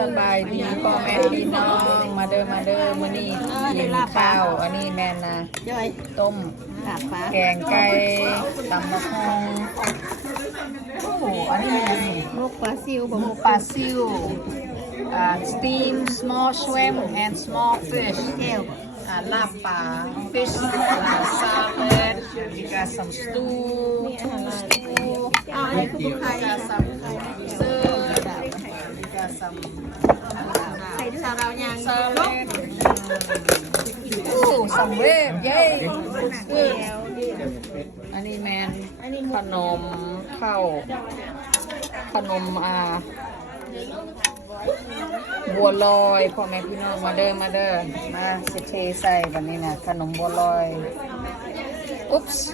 สบายดีพ่อแม่พี่น้องมาเด้อมื้อนี้กินข้าวอันนี้แม่นนะต้มแกงไก่ตำมะฮงโอ้โหอันนี้แม่นี่ ลูกปลาซิว หมูปลาซิวsteam small shrimp and small fish แก้ว ลาบปลา fish salad we got some stew อันนี้คือไข่ we got some dessert we got some ไข่ซาลาวยาง salad some rib yay good อันนี้แมนขนมข้าวขนมบัวลอยพ่อแม่พี่น้องมาเด้อมาสิเทใส่แบบนี้นะขนมบัวลอยอุ๊บส์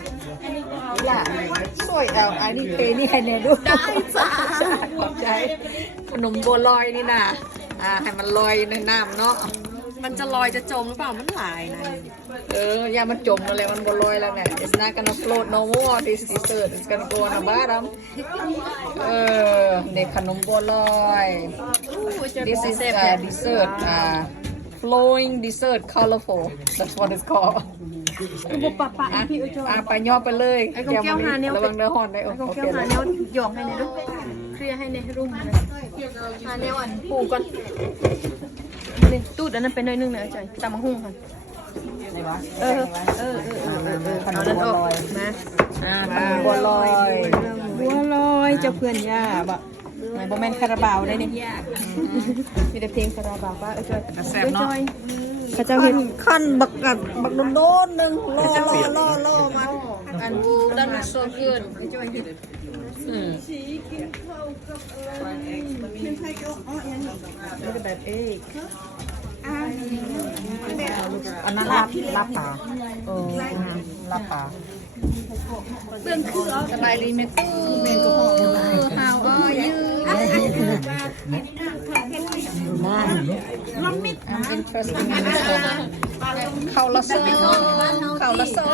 ล่ะสวยเอาอันนี้เพนี่ให้เนี่ยดูได้จ้าขอบใจขนมบัวลอยนี่นะให้มันลอยในน้ำเนาะ มันจะลอยจะจมหรือเปล่ามันหลายนะ อย่ามันจมอะไรมันบัวลอยแล้วเนี่ย it's not gonna float no more this dessert it's gonna go on the bottom เด็กขนมบัวลอย this is dessert flowing dessert colorful that's what it's called บุปผาพี่อุจจา ไปย่อไปเลย ไอ้ของแก้วหาแนว ระวังเนื้อหอนได้ ไอ้ของ โอ แก้ เคว หาแนวหยองให้ในรูปเคลียร์ให้ในรูปเลยหาแนวอันปูก่อนนี่ตูดอันนั้นเป็นหน่อยนึงนะใจตามมังหุ่งค่ะ ไหนวะ ขนมบัวลอยนะ ขนมบัวลอย บัวลอยเจ้าเพื่อนย่าบะไหนบ่แม่นคาราบาวได้นี่มีแต่เพลงคาราบาวป้าจอย แซ่บเนาะ ข้าเจ้าเห็น ขั้นบักโดนนึงล่อมันอันนั้นมัน so good มันจะแบบอันนั้นลาบปลาลาบปลาเรื่องคือสบายดีไหมกูHow are you I'm interested in this one ข้าวละโซ่